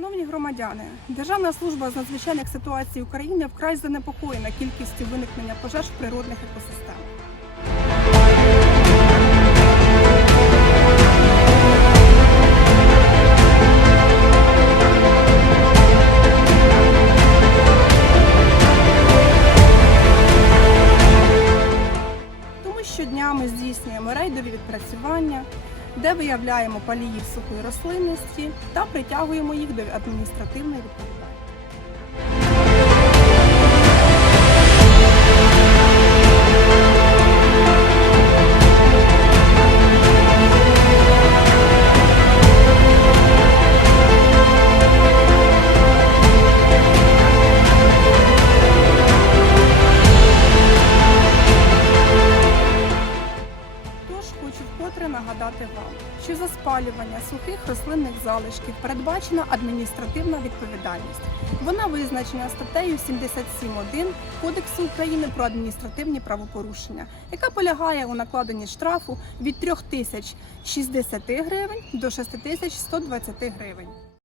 Шановні громадяни, Державна служба з надзвичайних ситуацій України вкрай занепокоєна кількістю виникнення пожеж в природних екосистемах. Тому щодня ми здійснюємо рейдові відпрацювання, де виявляємо паліїв сухої рослинності та притягуємо їх до адміністративної відповідальності. Вкотре нагадати вам, що за спалювання сухих рослинних залишків передбачена адміністративна відповідальність. Вона визначена статтею 77.1 Кодексу України про адміністративні правопорушення, яка полягає у накладенні штрафу від 3060 гривень до 6120 гривень.